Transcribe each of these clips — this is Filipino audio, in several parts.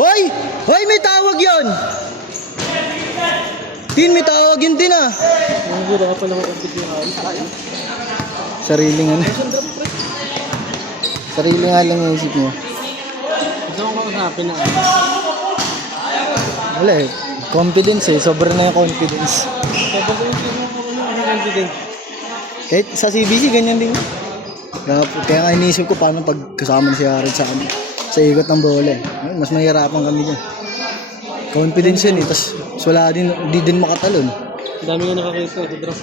Hoy! Hoy, may tawag yun! Tin, may tawag yun din ah. Sarili nga lang. Sarili nga lang yung isip mo. Gusto ko makasapin na. Wala eh. Confidence eh. Sobrang na yung confidence. Kahit sa CBC, ganyan din. Kaya nga iniisip ko paano pag kasama si Harold sa ikot ng bola eh. Mas mahirapan kami dyan. Confidence yun eh. Tapos wala din, di din makatalon. Dami nga nakakita sa draft.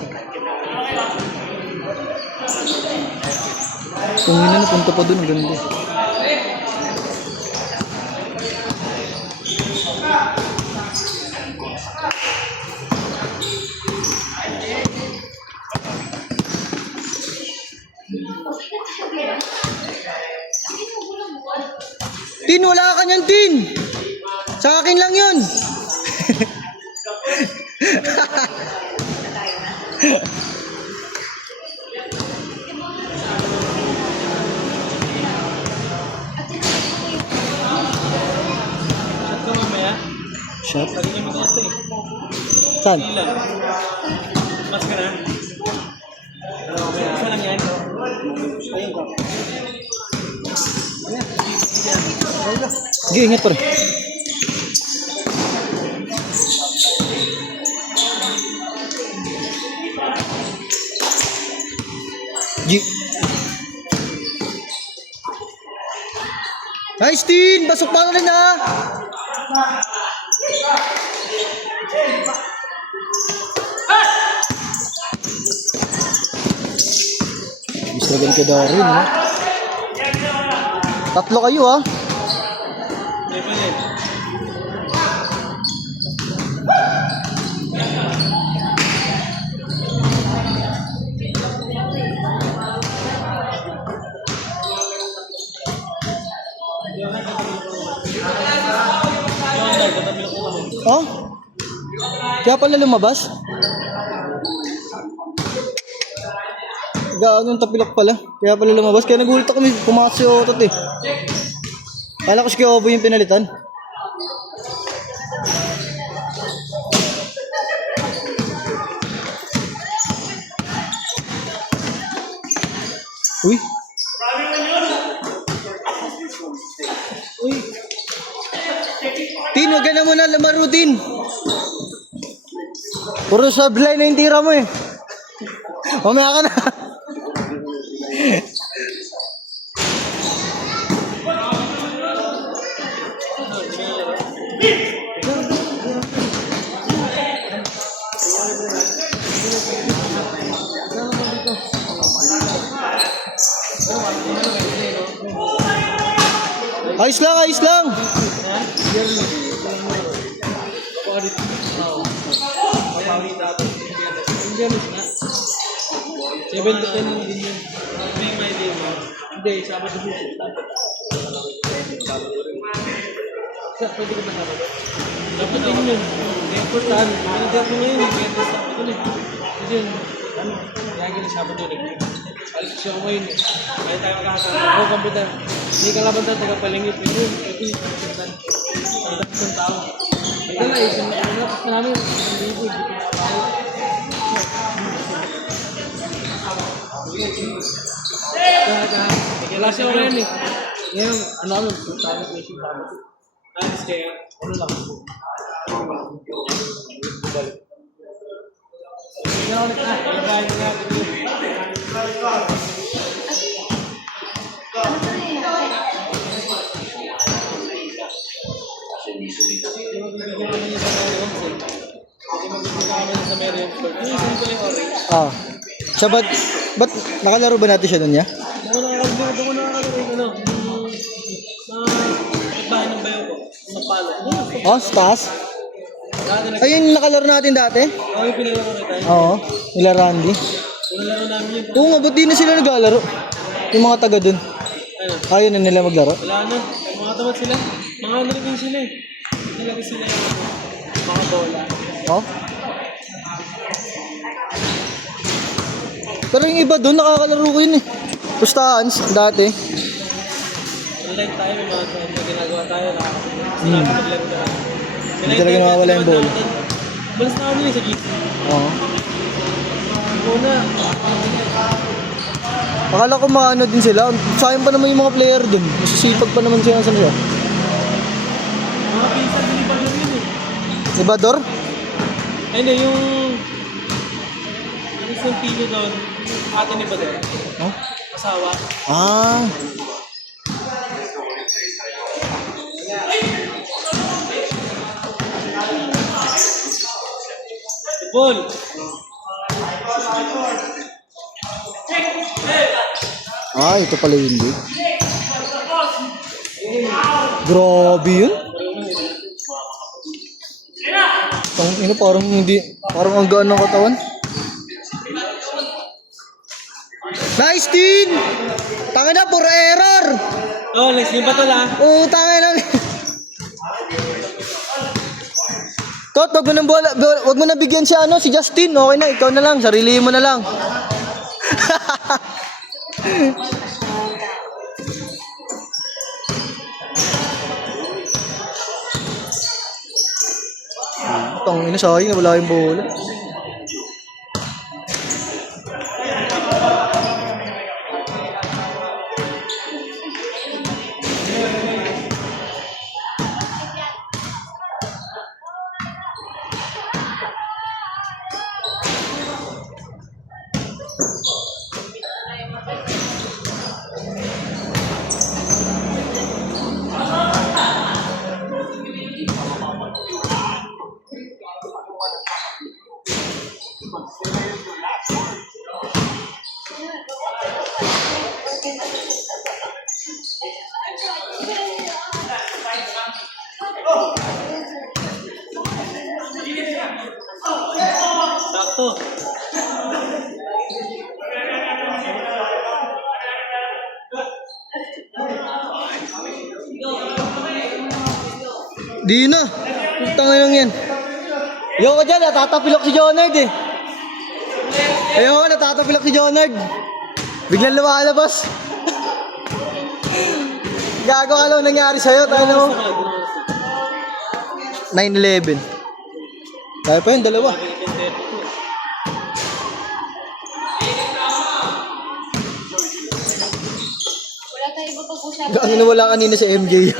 Kung yun na napunta pa dun, ganda. Tin, wala ka niyan, Tin! Sa akin lang yun! Shot? Saan? Mas ka na? Isa lang yan. Ayun ko. Sige, ingat pa rin. G. Nice, Tin! Basok pa rin ha! Islagan kay Darin ha? Tatlo kayo ha? Oh? Kaya pala lumabas? Gaanong tapilok pala. Kaya pala lumabas. Kaya nagulat ako, pumasok si Otot eh. Kala ko si Kiobo yung pinalitan. Uy. Uy. Tin, wag ka na muna lumaro, Tin. Puro sablay na yung tira mo eh. Mamaya ka na. Ayos lang, ayos lang. Hindi, sabi ko dito. Pwede ko ba sabi? Dapat din yun. Importante. Manager mo ngayon. Pwede sa ako ulit. Kasi yun. Ano? Kaya gano'n sabi ko ulit. Alis ko siya ko ngayon. Kaya tayo magkakasama. Ako kampitan. Hindi ka laban tayo. Tagapalingit. Pwede yun. Pwede yun. Ang isang tao. Ito na. Isang lakas na namin. Isang libo. Last year yan eh. Ngayon, ano kami, tayo fishing tayo. Tapos kaya, ano lang. Kaya ulit na, ilagayin na Ah. Siya ba't nakalaro ba natin siya doon niya? Ako nakakagano yung ano, bahay ng bayo ko, ng palo. Oh, sa taas? Ayun, nakalaro natin dati? Ako yung pinalaro kita. Oo, nila Randy. Pinalaro namin yun. Oo nga, ba't di na sila naglalaro? Yung mga taga doon. Ano? Ayaw na nila maglaro. Wala na. Mga tamad sila. Mga ano rin sila eh. Nilagay sila yung mga bola. Oh? Pero yung iba doon, nakakalaro ko yun eh. Pustahan, dati. Unlike tayo, may mga ginagawa tayo. Sila mag-left ka. Hindi talaga nawawala yung bola. Balas na kami sa gitna. Oo. Una. Akala ko maano din sila. Sayang pa naman yung mga player dun. Masisipag pa naman siya sa nila. Mga pinsan din pa rin yun eh. Ibador? Ayun na yung... Ano yung pino doon? Ate ni Bador. Oh? Asawa. Ah. Ball. Ah, ito pala yun din. Grabe yun. Parang hindi, parang ang gaan ng katawan. Nice, Tin! Tanga na, puro error! Oh, next game pa to la. Oo, tanga lang. Tot, wag mo na bigyan siya si Justin. Okay na, ikaw na lang, sarili mo na lang. Tangina, sayang na wala yung bola. Sakto. Di na. Tangina lang yan. Ayoko dyan, natatapilok si Jonard eh. Ayoko, natatapilok si Jonard. Biglang lumalabas. Gago ka lang nangyari sa'yo, tayo mo. 9-11. Tayo pa yun, dalawa. Wala tayo iba pag-usapan. Gaano nawala kanina sa MJ.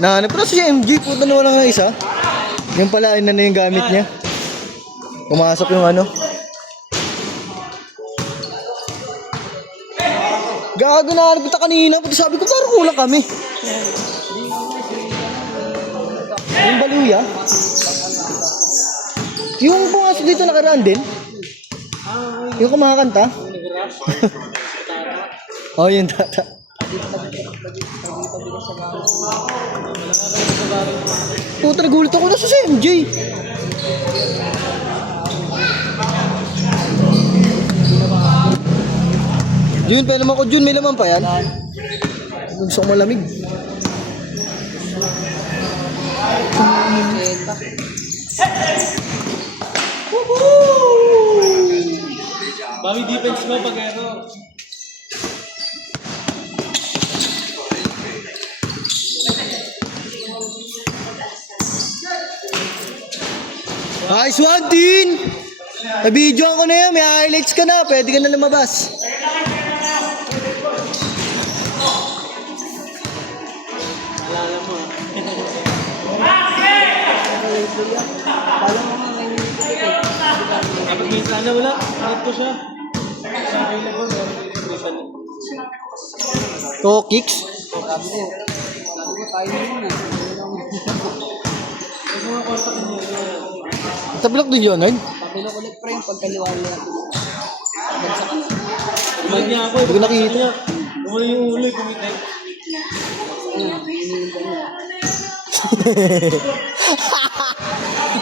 Nahanap pero si MJ, puta nawala nga isa. Yung pala, na yung gamit niya. Pumasok yung ano. Gago na kita kanina, pati sabi ko parang kulang kami. Yung baluya. Yung pumasok dito nakaraan din. Yung kumakanta. Oh, yung tata. Puta, nagulat ako na sa MJ. Yun, pa naman ko Jun, may laman pa yan. Gusto ko malamig. Bawi defense mo pag ano. Nice one, Tin! Nabidyoan ko na yan, may highlights ka na, pwede ka na lumabas. Dapat may sana wala. Kahit ko siya. Sa available. May sana. Toe kicks. Sabi ko, tayo na yun ah. Yung mga kontak niyo. Tabilok din yun, Nard. Pabilok ulit pre yung pagkaliwala natin. Umad niya ako. Hindi ko nakita. Umad yung ulo. Kumitin.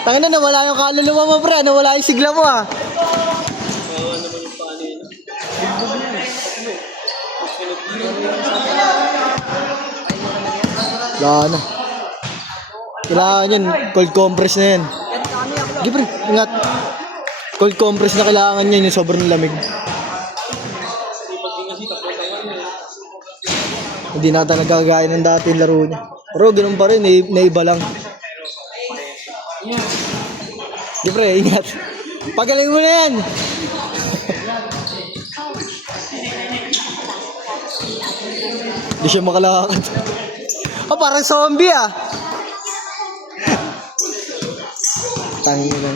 Tangin na, nawala yung kaluluwa mo, pre. Nawala yung sigla mo, ah. Kawawa naman yung paano yun. Wala na. Kailangan yan. Cold compress na yan. Sige, pre. Ingat. Cold compress na kailangan yan. Yung sobrang lamig. Hindi na talaga gaya ng dati yung laro niya. Pero ganun pa rin. Naiba lang. Sige, pre. Ingat. Pagaling mo na yan. Hindi siya makalakad. Oh, parang zombie ah. Tangin na.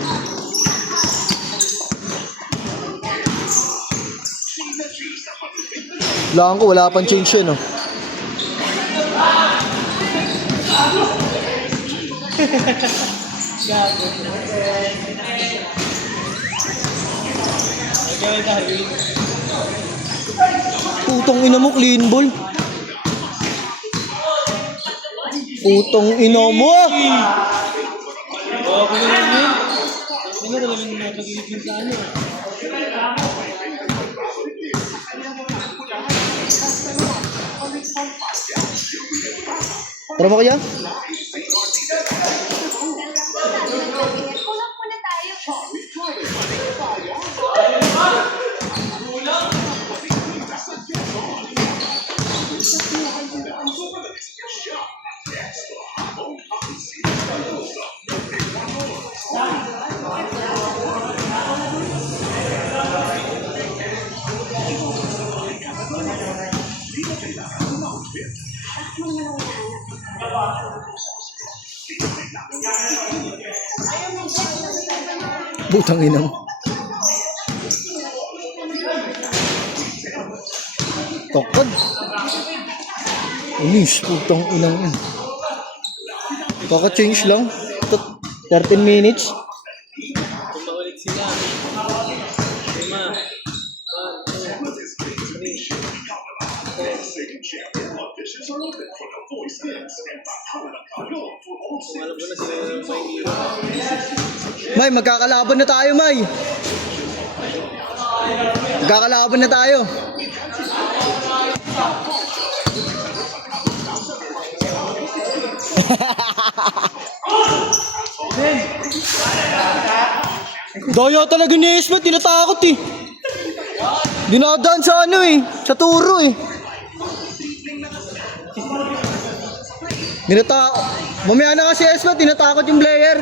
Wala ko, wala pang change yun, oh. Putong ina mo, clean ball. Putong ina mo! Oo, kung naman yun. Sino talagang nakagilip yung sa ano? Tara mo kaya? Kulang muna tayo. Putang ina mo. Tokod. Unis, putang ina mo. Kaka-change lang. 13 minutes. Kung maulit sila. 5, 1, 2, 3. Alam ko na sila yung may hero. May, magkakalaban na tayo, May. Magkakalaban na tayo. Daya talaga ni Esmet, tinatakot eh. Dinadaan sa ano eh, sa turo eh. Mamaya na kasi Esmet, tinatakot yung player.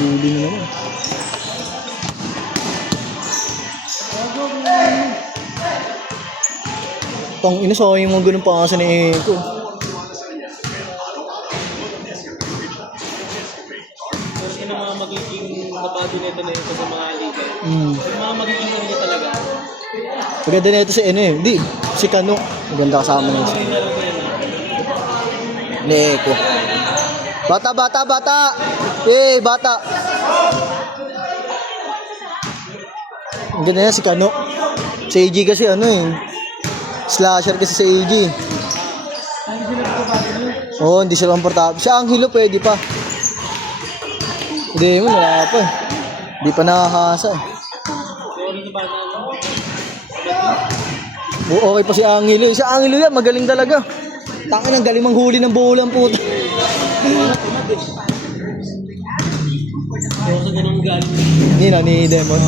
Huli na naman. Tang ina, sayang mo ganun pa kasi ni Eko. Kasi yung mga magiging napado nito na ito sa mga liga. Hmm. Yung mga magiging nito talaga. Maganda na ito si ano eh. Hindi, si Kano. Maganda kasama na siya. Ni Eko. Bata, bata, bata! Eh, bata! Ang ganda na si Kano. Si AG kasi ano eh. Slasher kasi si AG. Oo, hindi sila komportable. Sa Anghelo pwede pa. Hindi mo, wala pa eh. Hindi pa nakakasa eh. Sorry sa bata. Oo, okay pa si Angelo. Sa Angelo yan, magaling talaga. Tangin ang galing manghuli ng bulang puto. So, sa ganung galing. Hindi na, ni Demon.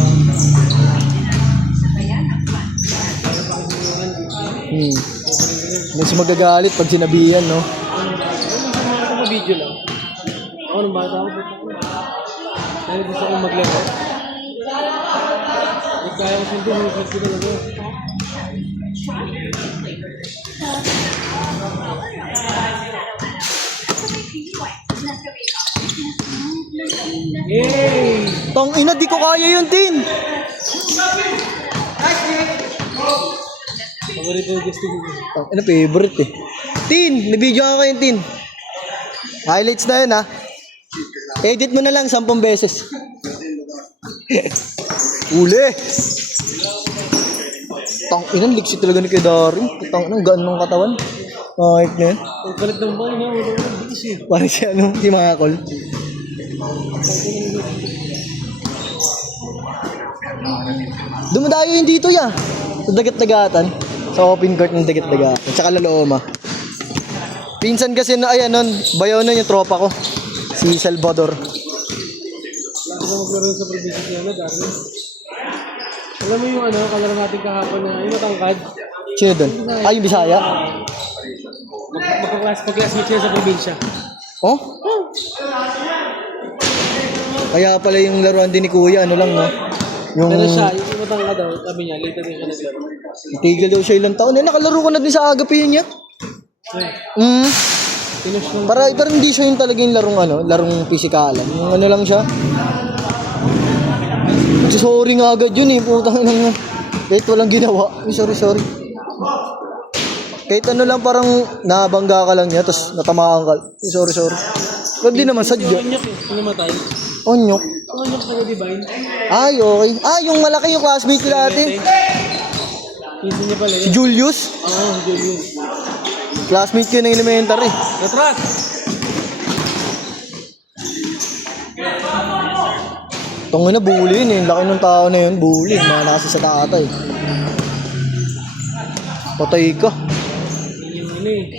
Mas magagalit pag sinabihan, no? Ako pa video lang. Ako nung bata ako. Dahil gusto kong maglaro. kaya ko sundin, husap ko talaga. Yay! Tang ina, di ko kaya yun, Tin. Paborito yung Justin. Tang ina, favorite eh. Tin, nabidyo ako yung Tin. Highlights na yun, ha. Edit mo na lang 10 beses. Uli. Tang ina, liksi talaga ni kay Daring. Tang ina, gaan ng katawan. Kahit na yun. Ang kalit ng ball, no? Bilis eh. Parang si ano, si mga call. Dumadayo yun dito ya. Sa dagat-dagatan. Sa open court ng dagat-dagatan. At saka Lalooma. Pinsan kasi na ayan nun, bayaw na yung tropa ko. Si Salvador. Lagi na maglaro sa probinsya niya na, Darwin. Alam mo yung ano, kalaro natin kahapon na yung matangkad. Sino doon? Ay, yung Bisaya? Pag-classmate siya sa probinsya. Oh? Kaya pala yung laruan din ni Kuya, ano lang no? Yung Pero siya, yung matangkad daw, sabi niya, late na din siya naglaro. tigil daw siya ilang taon. Eh, nakalaro ko na din sa agapi niya. Pinush ng Pero hindi siya yung talagang larong ano, larong pisikalan. Yung ano lang siya. Sorry nga agad yun eh, putang ina nga. Kahit walang ginawa. Ay, sorry. Kahit ano lang parang nabangga ka lang niya, tapos natamaan ka. Ay, sorry. Pero di naman sadya. Onyok eh, yung namatay. Onyok. Onyok sa Divine. Ay, okay. Ah, yung malaki yung classmate ko dati. Pinsan niya pala Si yun. Julius. Oo, Julius. Classmate ko ng elementary. Natras! Tong na bully yun eh. Laki ng tao na yun. Bully. Mana kasi sa tatay. Patay ka. Yung ano eh.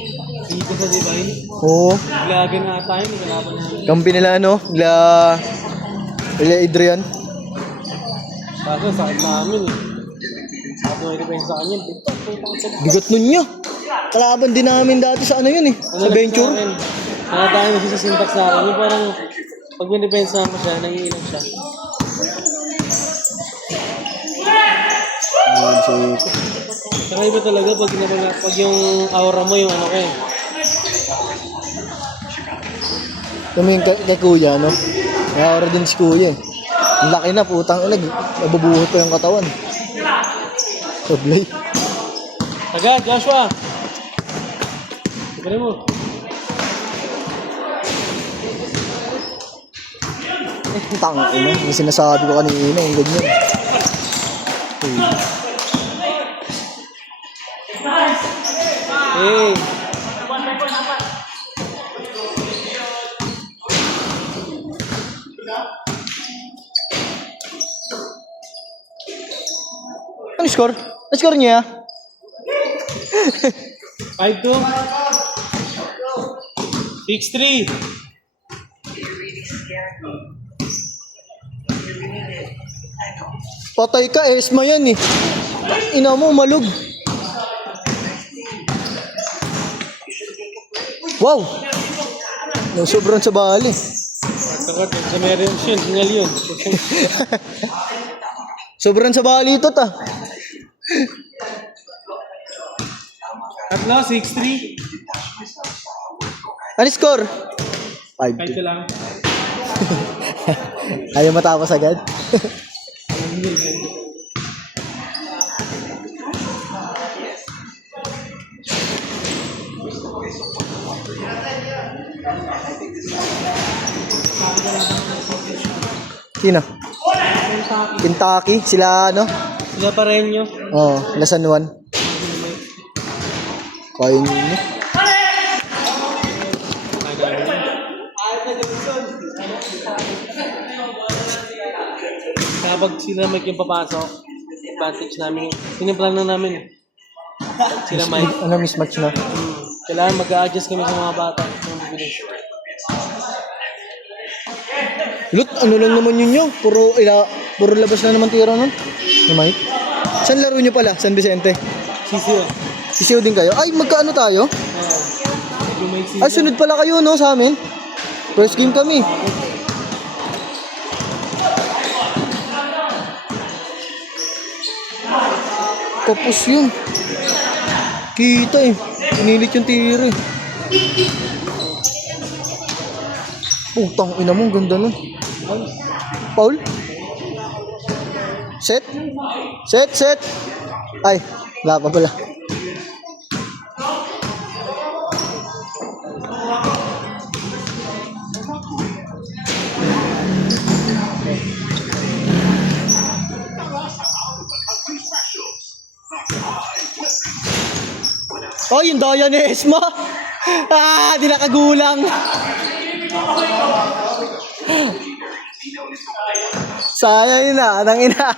Dito sa Divine. Oo. Glagan na tayo, may kalaban na. Kampi nila ano. Ila Adrian. Kaso sakit namin eh. Ako may depensa sa kanya. Bigot nun niya. Kalaban din namin dati sa ano yun eh. Sa venture. Kaya tayo nasi sa syntax sa akin. Yung parang pag may depensa mo siya, nangiinom siya. Saka iba talaga pag yung aura mo yung ano ko eh. Kami yung kay Kuya no. Nakawara din si Kuya eh. Ang laki na putang ilag. Nabubuhot pa yung katawan. Sablay. Agad, Joshua! Sige mo. Tang ina. Yung sinasabi ko kanina. Yung ganyan. Hey! Ano score? Ano score niya? 5-2. 6-3. Patay ka, Esma yan eh. Ina mo, malug. Wow! No, sobrang sa bali. Takat, sa meron siya, singal yun. Sobrang sa bali ito ta. Tatlo, 6-3. Ano score? 5. 5 ka lang. Ayaw matapos agad. Sino? Kentucky. Sila ano? Sila pa rin nyo. Oh, San Juan. Kaya nyo. Kapag sila Mike yung papasok, advantage namin. Pinimplan na namin. Sila Mike. Ano, mismatch na? Kailangan mag-a-adjust kami sa mga bata. Lut, ano lang naman yun yun? Puro labas na naman tira nun. Ni Mike. Saan laro nyo pala? San Vicente? Sisiyo. Sisiyo din kayo? Ay, magkaano tayo? Yung Mike Ay, sunod pala kayo no sa amin. First game kami. Kapos yun. Kita eh. Pinilit yung tira eh. Putang ina mo, ang ganda nun. Paul? Set? Set! Ay, wala pa pala. Oh, yung daya ni Esma. Ah, di nakagulang. Sayang yun ah, anang ina.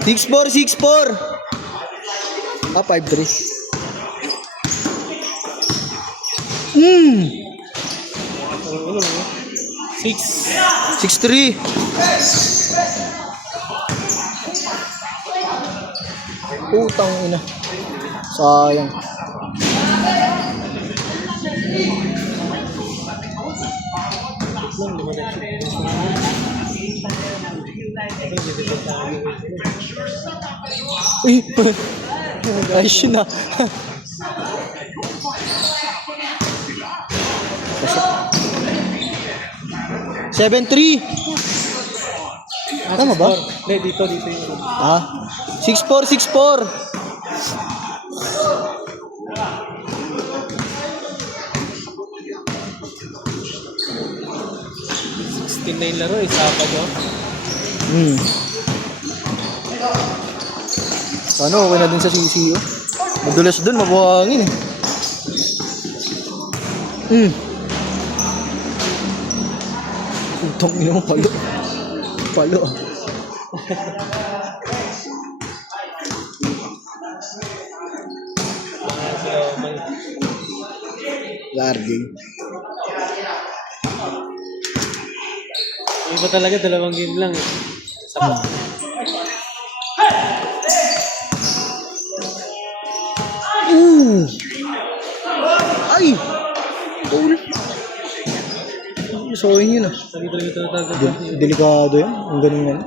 6'4". Ah, 5'3". Ano? 6. 6'3". Putang ina. Sayang. Uy, ayos yun ah. Seven three. Tama ba? Hindi, dito yung... Ah, 6'4". 16 na yung laro, Sabado. Ano, okay na din sa CCO. Madulas dun, mabuhangin eh. Putang ina mo, palo. Palo ah. Larging. Iba talaga, 2 game lang eh. Ay! Paul. Sorry yun ah. Delikado yan. Ang ganun yan.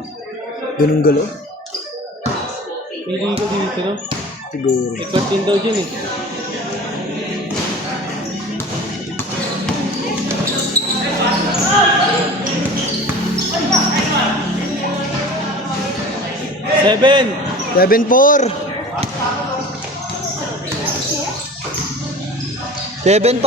Ganun galaw. Hindi ko dito, no? Siguro. Ikot din daw dyan eh. Seven! 7'4". 7'5". Seven.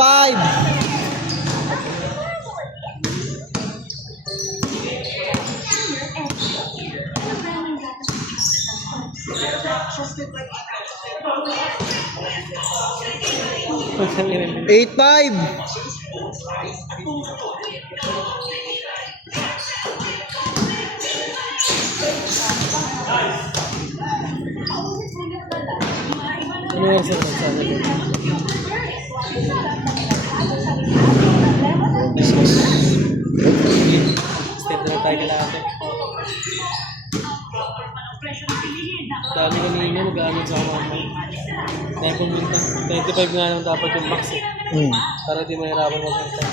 8'5". Ano yung sa Saturday? Step na tayo kalahati. Dami kanina mag-aamit sa kamamay. Pumunta. 25 nga lang dapat yung max eh. Para di mahirapan mag-punta.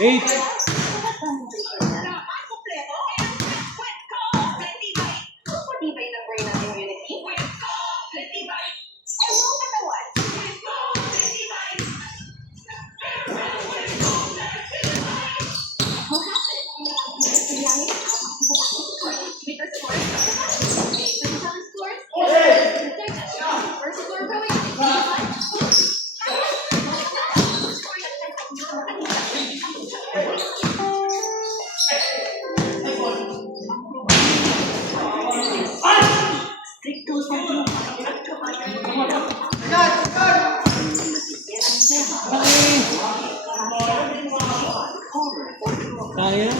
Eight. Kaya.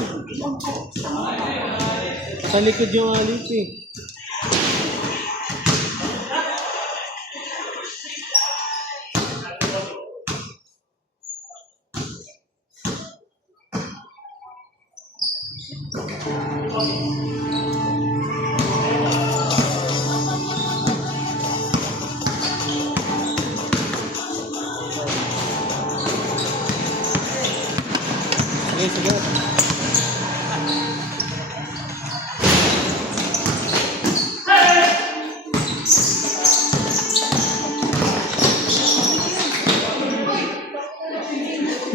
Sa likod yung alit eh. Sige, sige.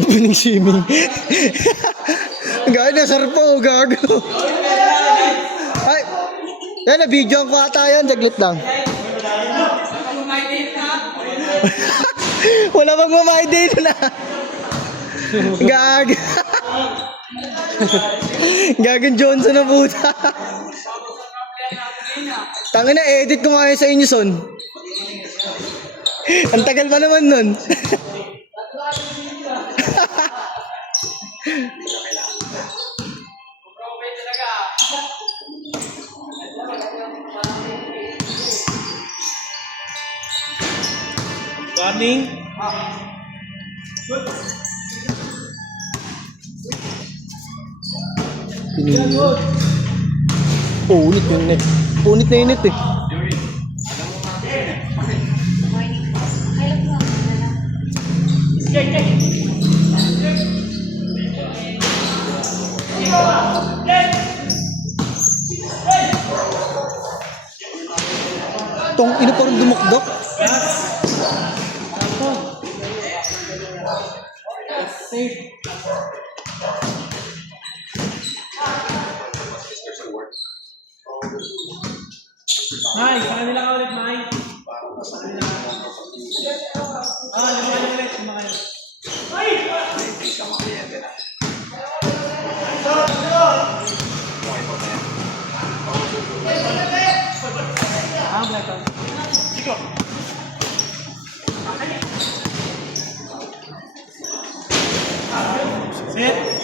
Bining swimming. Gago na sarpo, gago. Ay, yan na, video ko ata yan, saglit lang. Wala bang mamay din na. Gag. Gagan Johnson na puta. Tangina, edit ko nga yun sa inyo, son. Ang tagal pa naman nun. Warning. Punit yung net. Punit na yung net eh. Tong ino parang dumukdok. Mike, sa kanila ka ulit, Mike. Lumayan ulit, lumayan. Sit.